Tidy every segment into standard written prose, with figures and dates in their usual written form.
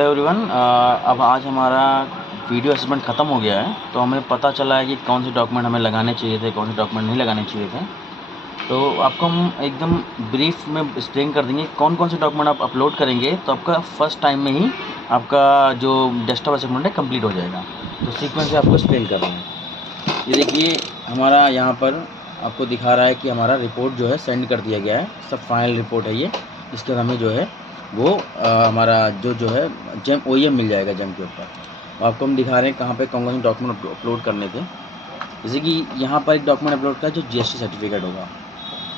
Hello everyone. अब आज हमारा वीडियो असेसमेंट ख़त्म हो गया है, तो हमें पता चला है कि कौन से डॉक्यूमेंट हमें लगाने चाहिए थे, कौन से डॉक्यूमेंट नहीं लगाने चाहिए थे। तो आपको हम एकदम ब्रीफ में एक्सप्लेन कर देंगे कौन कौन से डॉक्यूमेंट आप अपलोड करेंगे, तो आपका फर्स्ट टाइम में ही आपका जो डेस्कटॉप असेसमेंट है कंप्लीट हो जाएगा। तो सीक्वेंस से आपको एक्सप्लेन कर रहे हैं। ये देखिए, हमारा यहाँ पर आपको दिखा रहा है कि हमारा रिपोर्ट जो है सेंड कर दिया गया है। सब फाइनल रिपोर्ट है ये, इसके बाद हमें जो है वो हमारा जो है जेम OEM मिल जाएगा जेम के ऊपर। आपको हम दिखा रहे हैं कहाँ पे कौन कौन से डॉक्यूमेंट अपलोड करने थे। जैसे कि यहाँ पर एक डॉक्यूमेंट अपलोड का जो GST सर्टिफिकेट होगा,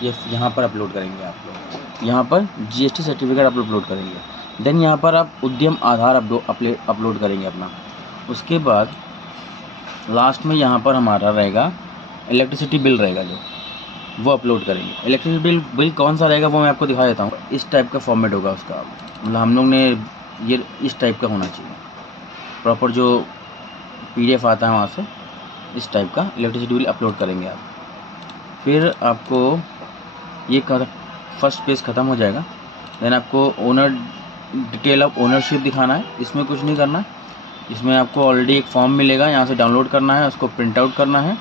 ये यहाँ पर अपलोड करेंगे आप लोग। यहाँ पर GST सर्टिफिकेट आप अपलोड करेंगे। देन यहाँ पर आप उद्यम आधार अपलोड करेंगे अपना। उसके बाद लास्ट में यहाँ पर हमारा रहेगा इलेक्ट्रिसिटी बिल रहेगा, जो वो अपलोड करेंगे। इलेक्ट्रिसिटी बिल कौन सा रहेगा वो मैं आपको दिखा देता हूँ। इस टाइप का फॉर्मेट होगा उसका, मतलब हम लोग ने ये इस टाइप का होना चाहिए प्रॉपर, जो PDF आता है वहाँ से इस टाइप का इलेक्ट्रिसिटी बिल अपलोड करेंगे आप। फिर आपको ये फर्स्ट पेज ख़त्म हो जाएगा। देन आपको ओनर डिटेल ऑफ ओनरशिप दिखाना है। इसमें कुछ नहीं करना है, इसमें आपको ऑलरेडी एक फॉर्म मिलेगा, यहाँ से डाउनलोड करना है, उसको प्रिंट आउट करना है।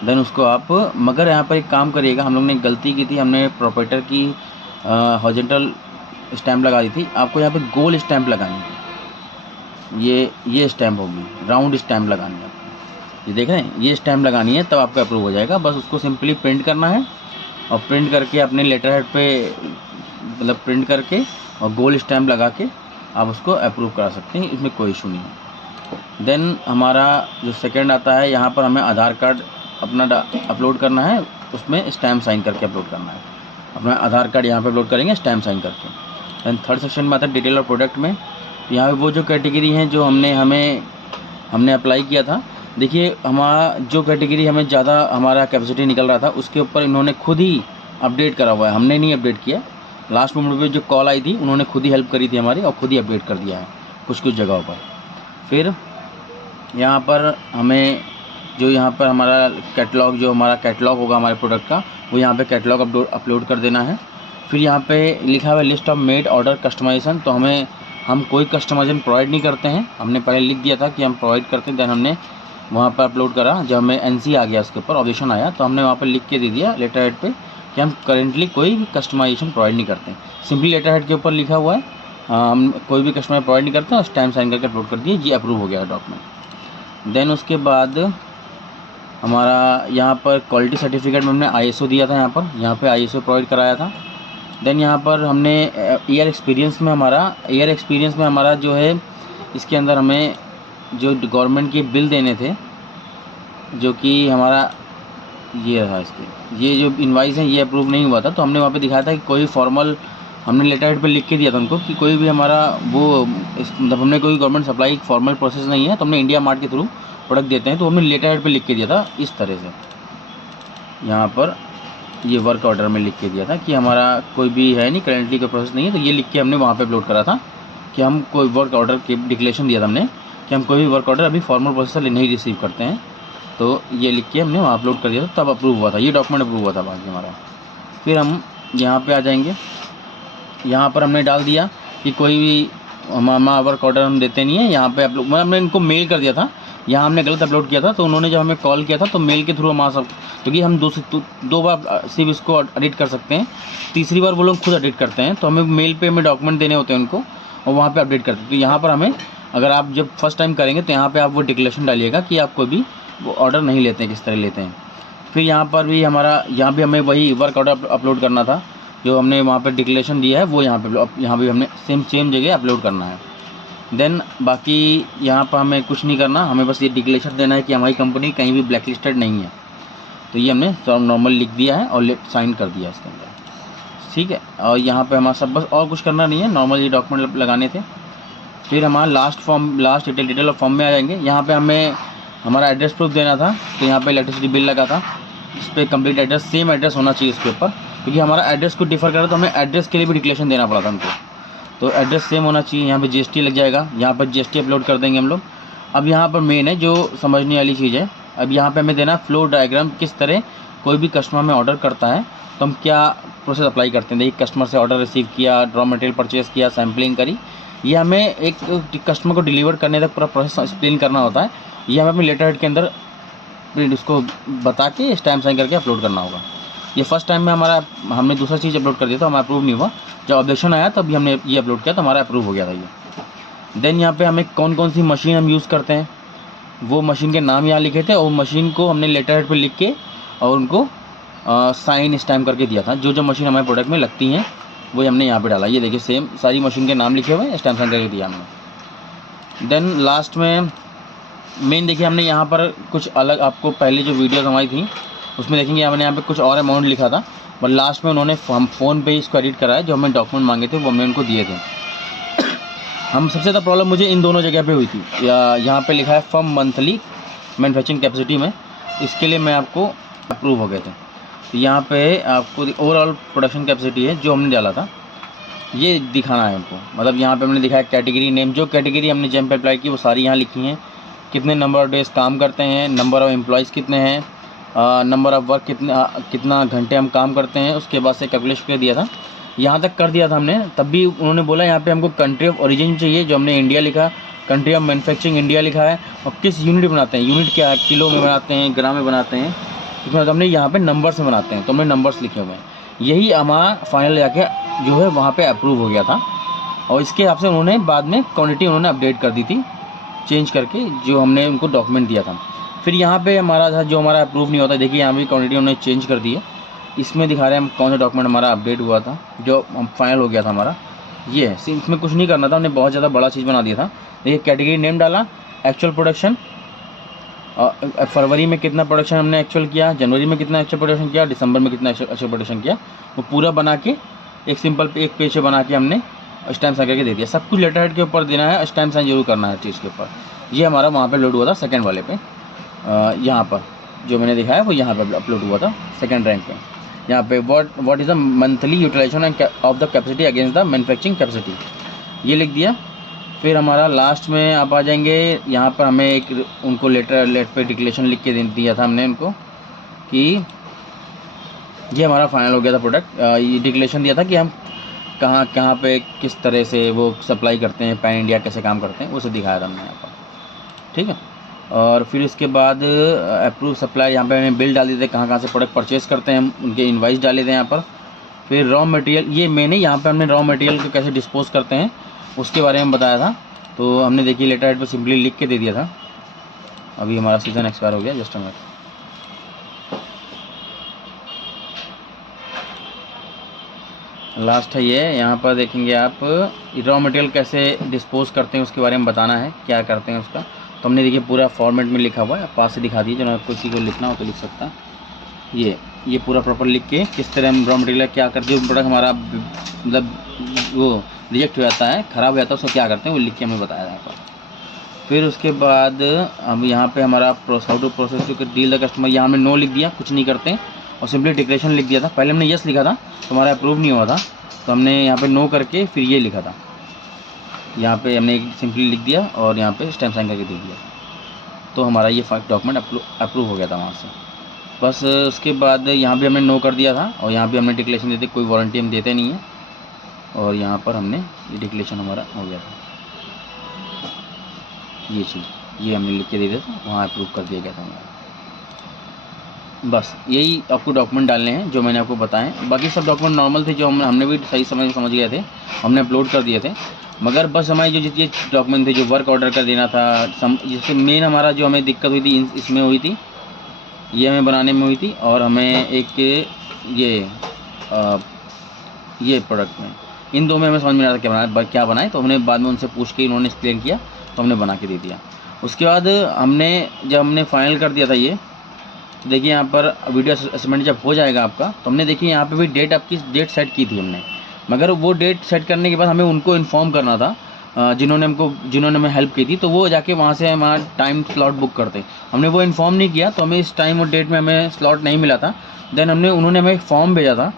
देन उसको आप, मगर यहाँ पर एक काम करिएगा, हम लोग ने गलती की थी, हमने प्रोप्राइटर की हॉरिजॉन्टल स्टैम्प लगा दी थी। आपको यहाँ पे गोल स्टैम्प लगानी है। ये स्टैम्प होगी, राउंड स्टैम्प लगानी है आपको। ये देख रहे हैं, ये स्टैम्प लगानी है, तब आपका अप्रूव हो जाएगा। बस उसको सिंपली प्रिंट करना है और प्रिंट करके अपने लेटर हेड पे, मतलब प्रिंट करके और गोल स्टैम्प लगा के आप उसको अप्रूव करा सकते हैं, इसमें कोई इशू नहीं है। देन हमारा जो सेकेंड आता है, यहाँ पर हमें आधार कार्ड अपना अपलोड करना है, उसमें स्टैम्प साइन करके अपलोड करना है। अपना आधार कार्ड यहाँ पे अपलोड करेंगे स्टैम्प साइन करके। देन थर्ड सेक्शन में आता है डिटेल और प्रोडक्ट में। यहाँ पे वो जो कैटेगरी हैं जो हमने अप्लाई किया था, देखिए हमारा जो कैटेगरी हमें ज़्यादा हमारा कैपेसिटी निकल रहा था, उसके ऊपर इन्होंने खुद ही अपडेट करा हुआ है, हमने नहीं अपडेट किया। लास्ट मोमेंट पर जो कॉल आई थी, उन्होंने खुद ही हेल्प करी थी हमारी और खुद ही अपडेट कर दिया है कुछ जगहों पर। फिर यहाँ पर हमें जो यहाँ पर हमारा कैटलॉग, जो हमारा कैटलॉग होगा हमारे प्रोडक्ट का, वो यहाँ पे कैटलॉग अपलोड कर देना है। फिर यहाँ पे लिखा हुआ है list of made order customization, तो हम कोई कस्टमाइजेशन प्रोवाइड नहीं करते हैं। हमने पहले लिख दिया था कि हम प्रोवाइड करते हैं, देन हमने वहाँ पर अपलोड करा। जब हमें NC आ गया, उसके ऊपर ऑब्जेक्शन आया, तो हमने वहाँ पर लिख के दे दिया लेटर हेड पे कि हम करेंटली कोई भी कस्टमाइजेशन प्रोवाइड नहीं करते हैं। सिंपली लेटर हेड के ऊपर लिखा हुआ है हम कोई भी कस्टमाइज प्रोवाइड नहीं करते हैं, और स्टैम्प साइन करके अपलोड कर दिए, ये अप्रूव हो गया डॉक्यूमेंट। देन उसके बाद हमारा यहाँ पर क्वालिटी सर्टिफिकेट में हमने ISO दिया था, यहाँ पे ISO प्रोवाइड कराया था। देन यहाँ पर हमने ईयर एक्सपीरियंस में हमारा जो है, इसके अंदर हमें जो गवर्नमेंट के बिल देने थे, जो कि हमारा ये था, ये जो इनवाइस है ये अप्रूव नहीं हुआ था, तो हमने वहाँ पे दिखाया था कि कोई फॉर्मल, हमने लेटर हेड पर लिख के दिया था उनको कि कोई भी हमारा वो मतलब हमने कोई गवर्नमेंट सप्लाई फॉर्मल प्रोसेस नहीं है, तो हमने इंडिया मार्ट के थ्रू प्रोडक्ट देते हैं, तो हमने लेटर हेड पे लिख के दिया था इस तरह से। यहाँ पर ये वर्क ऑर्डर में लिख के दिया था कि हमारा कोई भी है नहीं, करेंटली कोई प्रोसेस नहीं है, तो ये लिख के हमने वहाँ पे अपलोड करा था कि हम कोई वर्क ऑर्डर के डिक्लेरेशन दिया था हमने कि हम कोई भी वर्क ऑर्डर अभी फॉर्मल प्रोसेस से नहीं रिसीव करते हैं, तो ये लिख के हमने वहाँ अपलोड कर दिया था, तब अप्रूव हुआ था, ये डॉक्यूमेंट अप्रूव हुआ था बाकी हमारा। फिर हम यहाँ पर आ जाएंगे, यहाँ पर हमने डाल दिया कि कोई भी हमारा वर्क ऑर्डर हम देते नहीं है। यहाँ पे अपलोड, मतलब हमने इनको मेल कर दिया था, यहाँ हमने गलत अपलोड किया था, तो उन्होंने जब हमें कॉल किया था तो मेल के थ्रू हम क्योंकि हम दो बार सिर्फ इसको एडिट कर सकते हैं, तीसरी बार वो लोग खुद एडिट करते हैं, तो हमें मेल पे हमें डॉक्यूमेंट देने होते हैं उनको, और वहाँ पे अपडेट करते हैं। तो यहाँ पर हमें, अगर आप जब फर्स्ट टाइम करेंगे तो यहाँ पर आप वो डिक्लेरेशन डालिएगा कि आप कोई भी वो ऑर्डर नहीं लेते हैं, किस तरह लेते हैं। फिर यहाँ पर भी यहाँ भी हमें वही वर्क ऑर्डर अपलोड करना था, जो हमने वहाँ पर डिक्लेरेशन दिया है वो यहाँ भी हमने सेम जगह अपलोड करना है। देन बाकी यहाँ पर हमें कुछ नहीं करना, हमें बस ये डिक्लेरेशन देना है कि हमारी कंपनी कहीं भी ब्लैक लिस्टेड नहीं है, तो ये हमने सब नॉर्मल लिख दिया है और साइन कर दिया इसके अंदर, ठीक है। और यहाँ पे हमारा सब, बस और कुछ करना नहीं है, नॉर्मल ये डॉक्यूमेंट लगाने थे। फिर हमारा लास्ट डिटेल ऑफ फॉर्म में आ जाएंगे। यहाँ पर हमें हमारा एड्रेस प्रूफ देना था, तो यहाँ पर इलेक्ट्रिसिटी बिल लगा था, इस पर कंप्लीट एड्रेस, सेम एड्रेस होना चाहिए इसके ऊपर, क्योंकि हमारा एड्रेस को डिफ़र करा, तो हमें एड्रेस के लिए भी डिक्लेरेशन देना पड़ा था हमको, तो एड्रेस सेम होना चाहिए। यहाँ पे GST लग जाएगा, यहाँ पर GST अपलोड कर देंगे हम लोग। अब यहाँ पर मेन है जो समझने वाली चीज़ है, अब यहाँ पे हमें देना फ्लो डायग्राम, किस तरह कोई भी कस्टमर में ऑर्डर करता है तो हम क्या प्रोसेस अप्लाई करते हैं। देखिए, कस्टमर से ऑर्डर रिसीव किया, रॉ मटेरियल परचेज़ किया, सैम्पलिंग करी, ये हमें एक कस्टमर को डिलीवर करने तक पूरा प्रोसेस एक्सप्लेन करना होता है। ये हमें अपने लेटर हेड के अंदर प्रिंट उसको बता के स्टैम्प साइन करके अपलोड करना होगा। ये फर्स्ट टाइम में हमने दूसरा चीज़ अपलोड कर दिया था, हमारा अप्रूव नहीं हुआ। जब ऑब्जेक्शन आया तभी हमने ये अपलोड किया तो हमारा अप्रूव हो गया था ये। देन यहाँ पे हमें कौन कौन सी मशीन हम यूज़ करते हैं वो मशीन के नाम यहाँ लिखे थे, और मशीन को हमने लेटर हेड पर लिख के और उनको साइन स्टैम्प करके दिया था। जो जो मशीन हमारे प्रोडक्ट में लगती हैं वो हमने यहाँ पे डाला। ये देखिए सेम सारी मशीन के नाम लिखे हुए स्टैम्प साइन करके दिया हमने। देन लास्ट में मेन देखिए हमने यहाँ पर कुछ अलग, आपको पहले जो वीडियोस हमारी थी उसमें देखेंगे हमने यहाँ पे कुछ और अमाउंट लिखा था, बट लास्ट में उन्होंने हम फ़ोन पे इसको एडिट कराया। जो हमें डॉक्यूमेंट मांगे थे वो हमने उनको दिए थे। हम सबसे ज़्यादा प्रॉब्लम मुझे इन दोनों जगह पे हुई थी। यहाँ पे लिखा है फर्म मंथली मैन्युफैक्चरिंग कैपेसिटी में, इसके लिए मैं आपको अप्रूव हो गए थे। तो यहाँ पे आपको ओवरऑल प्रोडक्शन कैपेसिटी है जो हमने डाला था ये दिखाना है हमको। मतलब यहाँ पे हमने दिखाया कैटेगरी नेम, जो कैटेगरी हमने जेम पे अप्लाई की वो सारी यहाँ लिखी हैं। कितने नंबर ऑफ डेज़ काम करते हैं, नंबर ऑफ़ एम्प्लॉयज़ कितने हैं, नंबर ऑफ़ वर्क कितना घंटे हम काम करते हैं, उसके बाद से कैलकुलेट कर दिया था। यहाँ तक कर दिया था हमने, तब भी उन्होंने बोला यहाँ पे हमको कंट्री ऑफ ओरिजिन चाहिए, जो हमने इंडिया लिखा, कंट्री ऑफ मैन्युफैक्चरिंग इंडिया लिखा है, और किस यूनिट बनाते हैं, यूनिट क्या है, किलो में बनाते हैं, ग्राम में बनाते हैं, इसमें हमने यहाँ पे नंबर्स में बनाते हैं तो हमने नंबर्स लिखे हुए हैं। यही हमारा फाइनल जाके जो है वहाँ पे अप्रूव हो गया था। और इसके हिसाब से उन्होंने बाद में क्वांटिटी उन्होंने अपडेट कर दी थी, चेंज करके जो हमने उनको डॉक्यूमेंट दिया था। फिर यहाँ पे हमारा था जो हमारा अप्रूव नहीं होता, देखिए यहाँ भी क्वांटिटी उन्होंने चेंज कर दी है। इसमें दिखा रहे हैं हम कौन सा डॉक्यूमेंट हमारा अपडेट हुआ था, जो फाइनल हो गया था हमारा। ये है, इसमें कुछ नहीं करना था, हमने बहुत ज़्यादा बड़ा चीज़ बना दिया था। देखिए कैटेगरी नेम डाला, एक्चुअल प्रोडक्शन, फरवरी में कितना प्रोडक्शन हमने एक्चुअल किया, जनवरी में कितना एक्चुअल प्रोडक्शन किया, दिसंबर में कितना एक्चुअल प्रोडक्शन किया, वो पूरा बना के एक सिंपल एक पेज से बना के हमने स्टैम्प साइन करके दे दिया। सब कुछ लेटर हेड के ऊपर देना है, स्टैम्प साइन जरूर करना है चीज़ के ऊपर। ये हमारा वहाँ पे लोड हुआ था सेकंड वाले पे, यहाँ पर जो मैंने दिखाया वो यहाँ पर अपलोड हुआ था सेकंड रैंक पे। यहाँ पे what is the monthly utilization of the capacity against the manufacturing capacity, ये लिख दिया। फिर हमारा लास्ट में आप आ जाएंगे, यहाँ पर हमें एक उनको लेटर पे डिक्लेरेशन लिख के दिया था हमने उनको कि ये हमारा फाइनल हो गया था प्रोडक्ट। ये डिक्लेरेशन दिया था कि हम कहाँ पे किस तरह से वो सप्लाई करते हैं, पैन इंडिया कैसे काम करते हैं, वो सब दिखाया था हमने यहाँ पर, ठीक है। और फिर इसके बाद अप्रूव सप्लाई, यहाँ पे हमने बिल डाल दिए थे कहाँ से प्रोडक्ट परचेस करते हैं, उनके इन्वाइस डाले थे यहाँ पर। फिर रॉ मटेरियल, ये मैंने यहाँ पे हमने रॉ मटेरियल को कैसे डिस्पोज करते हैं उसके बारे में बताया था। तो हमने देखिए लेटर हेड पर सिंपली लिख के दे दिया था। अभी हमारा सीज़न एक्सपायर हो गया, जस्ट अ मिनट। लास्ट है ये, यहाँ पर देखेंगे आप रॉ मटेरियल कैसे डिस्पोज करते हैं उसके बारे में बताना है, क्या करते हैं उसका। तो हमने देखिए पूरा फॉर्मेट में लिखा हुआ है, पास से दिखा दीजिए, जो किसी को लिखना हो तो लिख सकता है। ये पूरा प्रॉपर लिख के किस तरह हम रॉ मटेरियल क्या करते हैं, जो प्रोडक्ट हमारा मतलब वो रिजेक्ट हो जाता है, ख़राब हो जाता है, उसको क्या करते हैं वो लिख के हमें बताया जाता है। फिर उसके बाद हम यहाँ पे हमारा how to process to deal the customer, यहाँ हमने नो लिख दिया, कुछ नहीं करते हैं, और सिंपली डिक्लेरेशन लिख दिया था। पहले हमने यस लिखा था तो हमारा अप्रूव नहीं हुआ था, तो हमने यहाँ पे नो करके फिर ये लिखा था। यहाँ पे हमने सिंपली लिख दिया और यहाँ पे स्टैम्प साइन करके दे दिया, तो हमारा ये डॉक्यूमेंट अप्रूव हो गया था वहाँ से। बस उसके बाद यहाँ भी हमने नो कर दिया था, और यहाँ भी हमने डिक्लेरेशन देते, कोई वारंटी हम देते नहीं है, और यहाँ पर हमने ये डिक्लेरेशन हमारा हो गया था। ये चीज़ ये हमने लिख के दे दिया था, वहाँ अप्रूव कर दिया गया था हमारा। बस यही आपको डॉक्यूमेंट डालने हैं जो मैंने आपको बताएं। बाकी सब डॉक्यूमेंट नॉर्मल थे, जो हमने भी सही समझ गए थे, हमने अपलोड कर दिए थे। मगर बस हमारी जो ये डॉक्यूमेंट थे, जो वर्क ऑर्डर कर देना था, जिससे मेन हमारा जो हमें दिक्कत हुई थी इसमें हुई थी, ये हमें बनाने में हुई थी। और हमें एक ये प्रोडक्ट में, इन दो में हमें समझ में आ रहा था क्या बनाए, तो हमने बाद में उनसे पूछ के उन्होंने एक्सप्लेन किया तो हमने बना के दे दिया। उसके बाद जब हमने फाइनल कर दिया था ये, देखिए यहाँ पर वीडियो असेसमेंट जब हो जाएगा आपका, तो हमने देखिए यहाँ पे भी आपकी डेट सेट की थी हमने। मगर वो डेट सेट करने के बाद हमें उनको इन्फॉर्म करना था, जिन्होंने हमें हेल्प की थी, तो वो जाके वहाँ से हमारा टाइम स्लॉट बुक करते। हमने वो इन्फॉर्म नहीं किया, तो हमें इस टाइम और डेट में हमें स्लॉट नहीं मिला था। देन उन्होंने हमें एक फॉर्म भेजा था,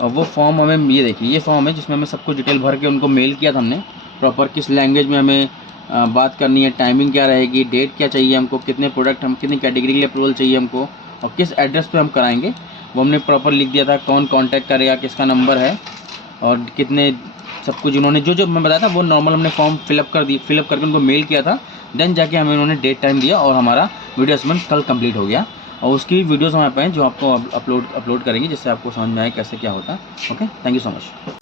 वो फॉर्म हमें ये देखिए, ये फॉर्म है जिसमें हमें सब कुछ डिटेल भर के उनको मेल किया था हमने, प्रॉपर किस लैंग्वेज में हमें बात करनी है, टाइमिंग क्या रहेगी, डेट क्या चाहिए हमको, कितने प्रोडक्ट हम कितनी कैटेगरी के लिए अप्रूवल चाहिए हमको, और किस एड्रेस पे हम कराएंगे, वो हमने प्रॉपर लिख दिया था। कौन कांटेक्ट करेगा, किसका नंबर है, और कितने सब कुछ उन्होंने जो मैं बताया था वो नॉर्मल हमने फॉर्म फिलअप करके उनको मेल किया था, देन जाके हमें उन्होंने डेट टाइम दिया और हमारा वीडियो असेसमेंट कल कंप्लीट हो गया। और उसकी वीडियोस हमारे पास हैं जो आपको अपलोड करेंगे, जिससे आपको समझ में आए कैसे क्या होता है। Okay, thank you so much.